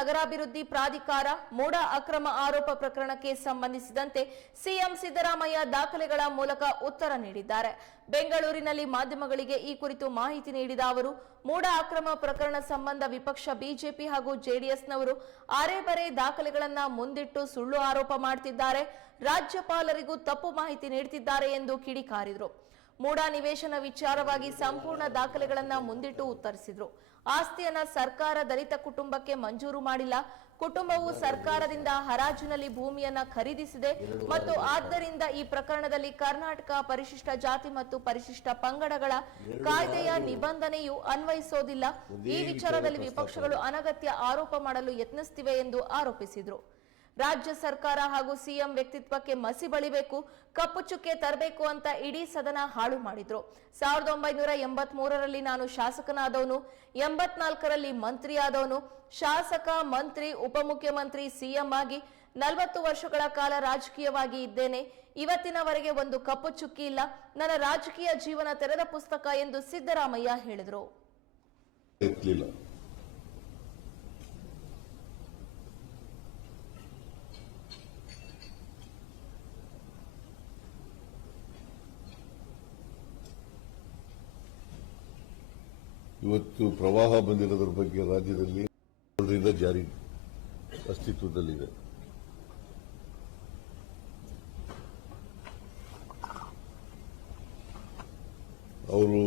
ನಗರಾಭಿವೃದ್ಧಿ ಪ್ರಾಧಿಕಾರ ಮೋಡ ಅಕ್ರಮ ಆರೋಪ ಪ್ರಕರಣಕ್ಕೆ ಸಂಬಂಧಿಸಿದಂತೆ ಸಿಎಂ ಸಿದ್ದರಾಮಯ್ಯ ದಾಖಲೆಗಳ ಮೂಲಕ ಉತ್ತರ ನೀಡಿದ್ದಾರೆ. ಬೆಂಗಳೂರಿನಲ್ಲಿ ಮಾಧ್ಯಮಗಳಿಗೆ ಈ ಕುರಿತು ಮಾಹಿತಿ ನೀಡಿದ ಅವರು, ಮೂಡ ಅಕ್ರಮ ಪ್ರಕರಣ ಸಂಬಂಧ ವಿಪಕ್ಷ ಬಿಜೆಪಿ ಹಾಗೂ ಜೆಡಿಎಸ್ನವರು ಅರೆ ದಾಖಲೆಗಳನ್ನ ಮುಂದಿಟ್ಟು ಸುಳ್ಳು ಆರೋಪ ಮಾಡುತ್ತಿದ್ದಾರೆ ರಾಜ್ಯಪಾಲರಿಗೂ ತಪ್ಪು ಮಾಹಿತಿ ನೀಡುತ್ತಿದ್ದಾರೆ ಎಂದು ಕಿಡಿಕಾರಿದರು. ಮೂಡಾ ನಿವೇಶನ ವಿಚಾರವಾಗಿ ಸಂಪೂರ್ಣ ದಾಖಲೆಗಳನ್ನ ಮುಂದಿಟ್ಟು ಉತ್ತರಿಸಿದ್ರು. ಆಸ್ತಿಯನ್ನ ಸರ್ಕಾರ ದಲಿತ ಕುಟುಂಬಕ್ಕೆ ಮಂಜೂರು ಮಾಡಿಲ್ಲ. ಕುಟುಂಬವು ಸರ್ಕಾರದಿಂದ ಹರಾಜಿನಲ್ಲಿ ಭೂಮಿಯನ್ನ ಖರೀದಿಸಿದೆ. ಮತ್ತು ಆದ್ದರಿಂದ ಈ ಪ್ರಕರಣದಲ್ಲಿ ಕರ್ನಾಟಕ ಪರಿಶಿಷ್ಟ ಜಾತಿ ಮತ್ತು ಪರಿಶಿಷ್ಟ ಪಂಗಡಗಳ ಕಾಯ್ದೆಯ ನಿಬಂಧನೆಯು ಅನ್ವಯಿಸೋದಿಲ್ಲ. ಈ ವಿಚಾರದಲ್ಲಿ ವಿಪಕ್ಷಗಳು ಅನಗತ್ಯ ಆರೋಪ ಮಾಡಲು ಯತ್ನಿಸುತ್ತಿವೆ ಎಂದು ಆರೋಪಿಸಿದ್ರು. ರಾಜ್ಯ ಸರ್ಕಾರ ಹಾಗೂ ಸಿಎಂ ವ್ಯಕ್ತಿತ್ವಕ್ಕೆ ಮಸಿ ಬಳಿಬೇಕು, ಕಪ್ಪು ಚುಕ್ಕೆ ತರಬೇಕು ಅಂತ ಇಡೀ ಸದನ ಹಾಳು ಮಾಡಿದ್ರು. ಸಾವಿರದ ಒಂಬೈನೂರ ಎಂಬತ್ ಮೂರರಲ್ಲಿ ನಾನು ಶಾಸಕನಾದವನು, ಎಂಬತ್ನಾಲ್ಕರಲ್ಲಿ ಮಂತ್ರಿ ಆದವನು ಶಾಸಕ, ಮಂತ್ರಿ, ಉಪಮುಖ್ಯಮಂತ್ರಿ, ಸಿಎಂ ಆಗಿ ನಲವತ್ತು ವರ್ಷಗಳ ಕಾಲ ರಾಜಕೀಯವಾಗಿ ಇದ್ದೇನೆ. ಇವತ್ತಿನವರೆಗೆ ಒಂದು ಕಪ್ಪು ಚುಕ್ಕಿ ಇಲ್ಲ, ನನ್ನ ರಾಜಕೀಯ ಜೀವನ ತೆರೆದ ಪುಸ್ತಕ ಎಂದು ಸಿದ್ದರಾಮಯ್ಯ ಹೇಳಿದರು. ಇವತ್ತು ಪ್ರವಾಹ ಬಂದಿರೋದ್ರ ಬಗ್ಗೆ ರಾಜ್ಯದಲ್ಲಿ ಜಾರಿ ಅಸ್ತಿತ್ವದಲ್ಲಿದೆ. ಅವರು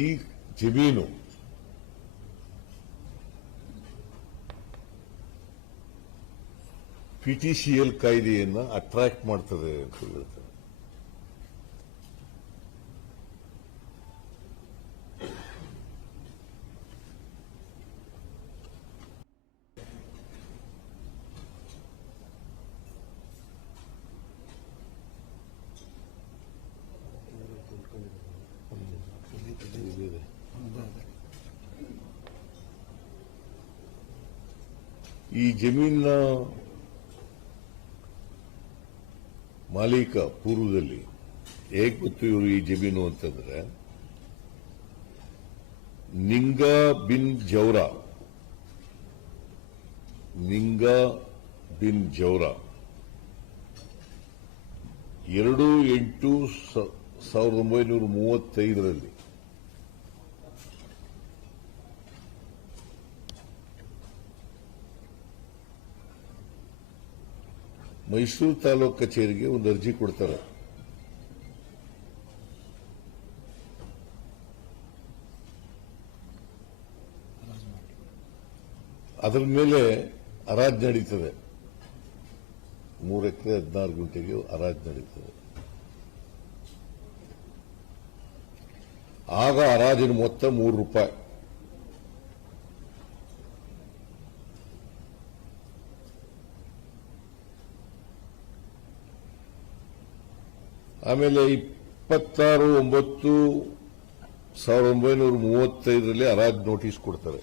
ಈ ಜಮೀನು ಪಿಟಿಸಿಎಲ್ ಕಾಯ್ದೆಯನ್ನ ಅಟ್ರಾಕ್ಟ್ ಮಾಡ್ತದೆ ಅಂತ ಹೇಳ್ತಾರೆ. ಈ ಜಮೀನಿನ ಮಾಲೀಕ ಪೂರ್ವದಲ್ಲಿ ಹೇಗೆ ಗೊತ್ತು ಇವರು ಈ ಜಮೀನು ಅಂತಂದ್ರೆ, ನಿಂಗ ಬಿನ್ ಜೌರ, ನಿಂಗ ಬಿನ್ ಜೌರಾ ಎರಡು ಎಂಟು ಸಾವಿರದ ಒಂಬೈನೂರ ಮೂವತ್ತೈದರಲ್ಲಿ ಮೈಸೂರು ತಾಲೂಕು ಕಚೇರಿಗೆ ಒಂದು ಅರ್ಜಿ ಕೊಡ್ತಾರೆ. ಅದರ ಮೇಲೆ ಹರಾಜ್ ನಡೀತದೆ. ಮೂರು ಎಕರೆ ಹದಿನಾರು ಗಂಟೆಗೆ ಹರಾಜ್ ನಡೀತದೆ. ಆಗ ಹರಾಜಿನ ಮೊತ್ತ ಮೂರು ರೂಪಾಯಿ. ಆಮೇಲೆ ಇಪ್ಪತ್ತಾರು, ಒಂಬತ್ತು, ಸಾವಿರದ ಒಂಬೈನೂರ ಮೂವತ್ತೈದರಲ್ಲಿ ಅರಾಜ್ ನೋಟಿಸ್ ಕೊಡ್ತಾರೆ.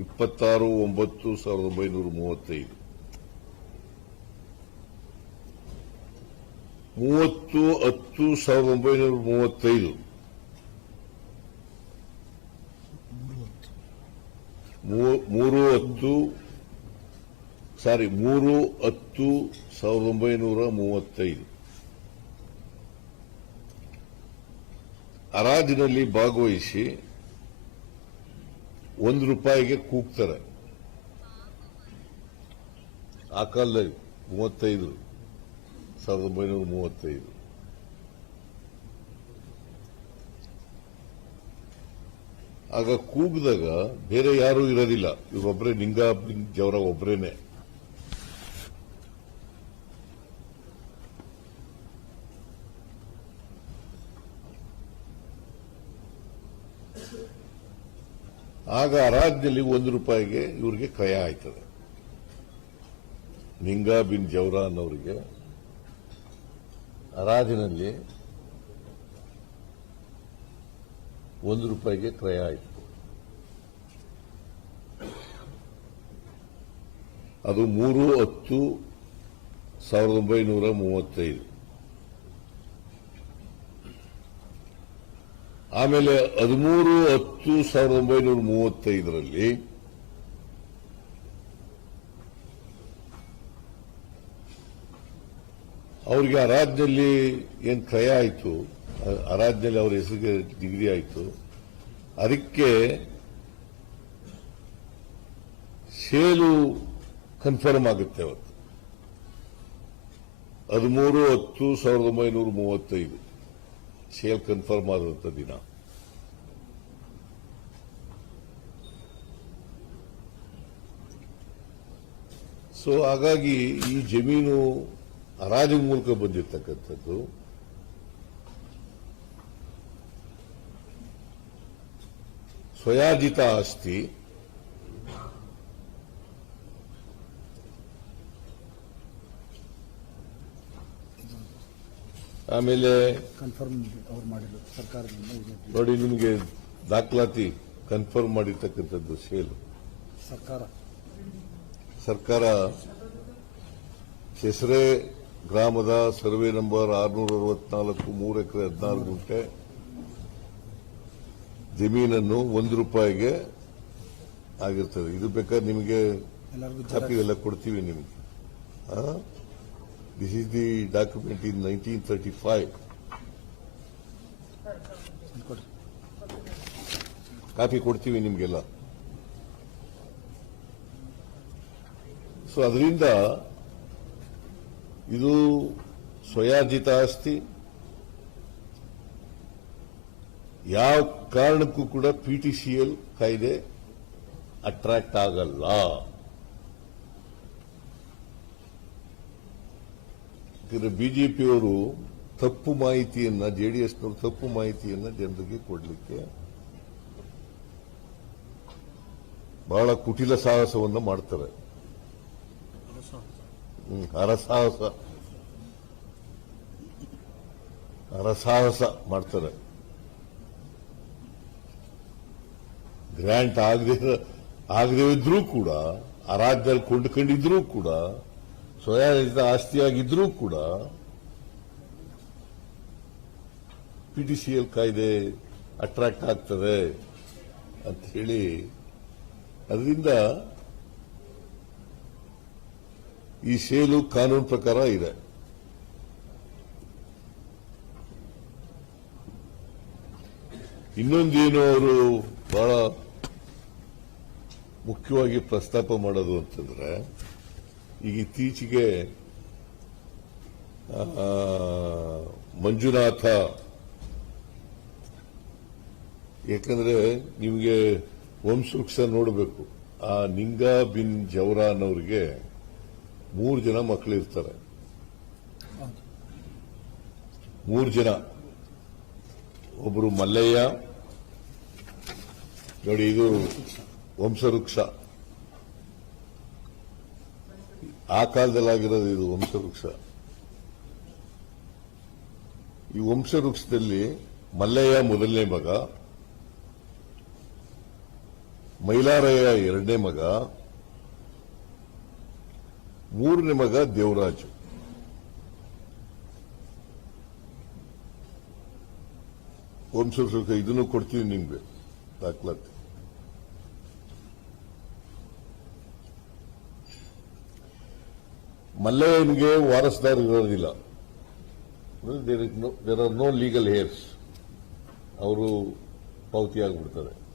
ಇಪ್ಪತ್ತಾರು, ಒಂಬತ್ತು, ಸಾವಿರದ ಒಂಬೈನೂರ ಮೂವತ್ತೈದು. ಮೂವತ್ತು, ಹತ್ತು, ಸಾವಿರದ ಒಂಬೈನೂರ ಮೂವತ್ತೈದು. ಮೂರು, ಹತ್ತು ಸಾರಿ, ಮೂರು ಹತ್ತು ಸಾವಿರದ ಒಂಬೈನೂರ ಮೂವತ್ತೈದು. ಹರಾಜಿನಲ್ಲಿ ಭಾಗವಹಿಸಿ ಒಂದು ರೂಪಾಯಿಗೆ ಕೂಗ್ತಾರೆ. ಆ ಕಾಲದಲ್ಲಿ ಮೂವತ್ತೈದು ಸಾವಿರದ ಒಂಬೈನೂರ ಮೂವತ್ತೈದು. ಆಗ ಕೂಗಿದಾಗ ಬೇರೆ ಯಾರೂ ಇರೋದಿಲ್ಲ. ಇವರೊಬ್ಬರೇ ಬಿನ್ ಜವರ ಒಬ್ಬರೇನೆ ಆಗ ರಾಜ್ಯದಲ್ಲಿ ಒಂದು ರೂಪಾಯಿಗೆ ಇವರಿಗೆ ಕ್ರಯ ಆಯ್ತದೆ. ನಿಂಗಾ ಬಿನ್ ಜೌರಾನ್ ಅನ್ನೋರಿಗೆ ಹರಾಜಿನಲ್ಲಿ ಒಂದು ರೂಪಾಯಿಗೆ ಕ್ರಯ ಆಯಿತು. ಅದು ಮೂರು ಹತ್ತು ಸಾವಿರದ ಒಂಬೈನೂರ ಮೂವತ್ತೈದು. ಆಮೇಲೆ ಹದಿಮೂರು ಹತ್ತು ಸಾವಿರದ ಒಂಬೈನೂರ ಮೂವತ್ತೈದರಲ್ಲಿ ಅವರಿಗೆ ಆ ಏನು ಕ್ರಯ ಆಯಿತು? ಆ ರಾಜ್ಯದಲ್ಲಿ ಅವರ ಹೆಸರಿಗೆ ಡಿಗ್ರಿ ಆಯಿತು. ಅದಕ್ಕೆ ಸೇಲು ಕನ್ಫರ್ಮ್ ಆಗುತ್ತೆ ಅವತ್ತು. ಹದಿಮೂರು ಹತ್ತು ಸಾವಿರದ ಒಂಬೈನೂರ ಮೂವತ್ತೈದು. ಸೇಲ್ ಕನ್ಫರ್ಮ್ ಆದಂತ ದಿನ. ಸೊ ಹಾಗಾಗಿ ಈ ಜಮೀನು ಹರಾಜಿನ ಮೂಲಕ ಬಂದಿರತಕ್ಕಂಥದ್ದು. ಸ್ವಯಾಜಿತ ಆಸ್ತಿ. ಆಮೇಲೆ ಕನ್ಫರ್ಮ್ ಅವ್ರು ಸರ್ಕಾರದಿಂದ ನೋಡಿ ನಿಮಗೆ ದಾಖಲಾತಿ ಕನ್ಫರ್ಮ್ ಮಾಡಿರ್ತಕ್ಕಂಥದ್ದು ಸೇಲ್. ಸರ್ಕಾರ. ಸರ್ಕಾರ ಕೆಸರೆ ಗ್ರಾಮದ ಸರ್ವೆ ನಂಬರ್ ಆರ್ನೂರ ಅರವತ್ನಾಲ್ಕು ಮೂರು ಎಕರೆ ಹದಿನಾರು ಗುಂಟೆ ಜಮೀನನ್ನು ಒಂದು ರೂಪಾಯಿಗೆ ಆಗಿರ್ತದೆ. ಇದು ಬೇಕಾದ್ರೆ ನಿಮಗೆ ಕಾಪಿ ಎಲ್ಲ ಕೊಡ್ತೀವಿ ನಿಮಗೆ. This is the document in nineteen thirty five copy ಕೊಡ್ತೀವಿ ನಿಮಗೆಲ್ಲ. ಸೊ ಅದರಿಂದ ಇದು ಸ್ವಯಾರ್ಜಿತ ಆಸ್ತಿ. ಯಾವ ಕಾರಣಕ್ಕೂ ಕೂಡ ಪಿಟಿಸಿಎಲ್ ಕಾಯ್ದೆ ಅಟ್ರಾಕ್ಟ್ ಆಗಲ್ಲ. ಬಿಜೆಪಿಯವರು ತಪ್ಪು ಮಾಹಿತಿಯನ್ನ ಜೆಡಿಎಸ್ನವರು ತಪ್ಪು ಮಾಹಿತಿಯನ್ನ ಜನರಿಗೆ ಕೊಡಲಿಕ್ಕೆ ಬಹಳ ಕುಟಿಲ ಸಾಹಸವನ್ನ ಮಾಡ್ತಾರೆ. ಹರಸಾಹಸ ಹರಸಾಹಸ ಮಾಡ್ತಾರೆ. ಗ್ರ್ಯಾಂಟ್ ಆಗದೆ ಆಗದೆ ಇದ್ರೂ ಕೂಡ ಆ ರಾಜ್ಯದಲ್ಲಿ ಕೊಂಡ್ಕೊಂಡಿದ್ರೂ ಕೂಡ ಸ್ವಯಂ ಆಸ್ತಿಯಾಗಿದ್ರೂ ಕೂಡ ಪಿಟಿಸಿಎಲ್ ಕಾಯ್ದೆ ಅಟ್ರಾಕ್ಟ್ ಆಗ್ತದೆ ಅಂತ ಹೇಳಿ, ಅದರಿಂದ ಈ ಸೇಲು ಕಾನೂನು ಪ್ರಕಾರ ಇದೆ. ಇನ್ನೊಂದೇನು ಅವರು ಬಹಳ ಮುಖ್ಯವಾಗಿ ಪ್ರಸ್ತಾಪ ಮಾಡೋದು ಅಂತಂದ್ರೆ, ಈಗ ಇತ್ತೀಚೆಗೆ ಮಂಜುನಾಥ, ಯಾಕಂದ್ರೆ ನಿಮಗೆ ವಂಶವೃಕ್ಷ ನೋಡಬೇಕು. ಆ ನಿಂಗಾ ಬಿನ್ ಜವರಾನ್ ಅನ್ನೋರಿಗೆ ಮೂರು ಜನ ಮಕ್ಕಳು ಇರ್ತಾರೆ. ಮೂರು ಜನ. ಒಬ್ಬರು ಮಲ್ಲಯ್ಯ, ನೋಡಿ ಇದು ವಂಶವೃಕ್ಷ. ಆ ಕಾಲದಲ್ಲಾಗಿರೋದು ಇದು ವಂಶವೃಕ್ಷ. ಈ ವಂಶವೃಕ್ಷದಲ್ಲಿ ಮಲ್ಲಯ್ಯ ಮೊದಲನೇ ಮಗ, ಮೈಲಾರಯ್ಯ ಎರಡನೇ ಮಗ ಮೂರನೇ ಮಗ ದೇವರಾಜು. ಸ್ವಲ್ಪ ಇದನ್ನು ಕೊಡ್ತೀನಿ ನಿಮ್ಗೆ. ದಾಖಲಾತಿ. ಮಲ್ಲಯ್ಯನಿಗೆ ವಾರಸ್ದಾರ ಇರೋದಿಲ್ಲ. There are no legal heirs ಅವರು ಪಾವತಿಯಾಗ್ಬಿಡ್ತಾರೆ.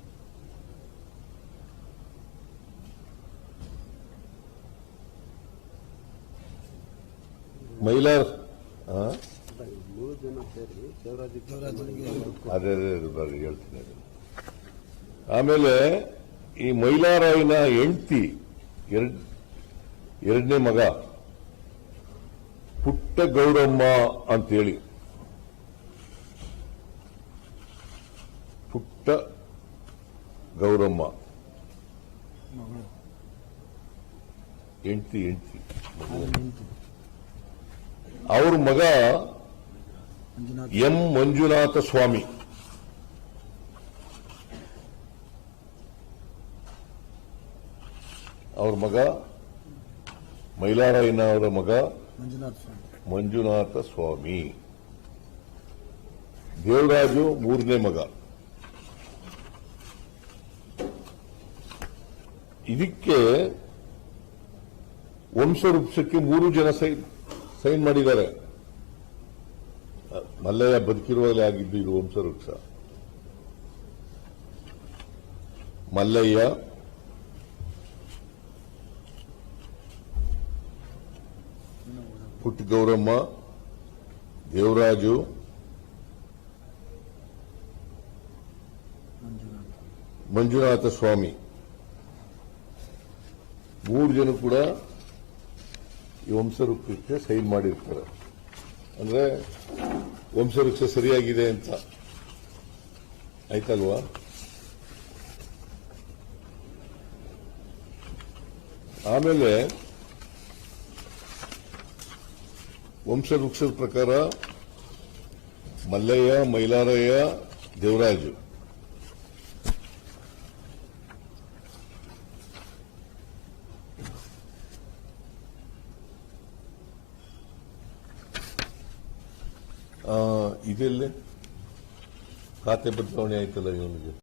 ಮೈಲಾರ್? ಅದೇ ಅದೇ ಹೇಳ್ತೀನಿ. ಆಮೇಲೆ ಈ ಮೈಲಾರಾಯನ ಹೆಂಡತಿ ಎರಡ್ ಎರಡನೇ ಮಗ ಪುಟ್ಟ ಗೌರಮ್ಮ ಅಂತೇಳಿ. ಪುಟ್ಟ ಗೌರಮ್ಮ ಎಂಟಿ ಹೆಂಡತಿ. ಹೆಂಡತಿ. ಅವ್ರ ಮಗ ಎಂ ಮಂಜುನಾಥ ಸ್ವಾಮಿ. ಅವ್ರ ಮಗ ಮೈಲಾರಾಯನ ಅವರ ಮಗ ಮಂಜುನಾಥ ಸ್ವಾಮಿ. ದೇವರಾಜು ಮೂರನೇ ಮಗ. ಇದಕ್ಕೆ ವಂಶ ರೂಪಿಸಕ್ಕೆ ಮೂರು ಜನ ಸೈ ಸೈನ್ ಮಾಡಿದ್ದಾರೆ. ಮಲ್ಲಯ್ಯ ಬದುಕಿರುವಾಗಲೇ ಆಗಿದ್ದು ಇದು ವಂಶವೃಕ್ಷ. ಮಲ್ಲಯ್ಯ ಪುಟ್ಟ ಗೌರಮ್ಮ ದೇವರಾಜು, ಮಂಜುನಾಥ್ ಸ್ವಾಮಿ. ಮೂರು ಜನ ಕೂಡ ಈ ವಂಶವೃಕ್ಷಕ್ಕೆ ಸೈನ್ ಮಾಡಿರ್ತಾರೆ. ಅಂದ್ರೆ ವಂಶವೃಕ್ಷ ಸರಿಯಾಗಿದೆ ಅಂತ. ಆಯ್ತಲ್ವಾ? ಆಮೇಲೆ ವಂಶವೃಕ್ಷದ ಪ್ರಕಾರ ಮಲ್ಲಯ್ಯ, ಮೈಲಾರಯ್ಯ, ದೇವರಾಜು ಆ, ಇದೆಲ್ಲೇ ಖಾತೆ ಬದಲಾವಣೆ ಆಯ್ತಲ್ಲ ಇವನಿಗೆ?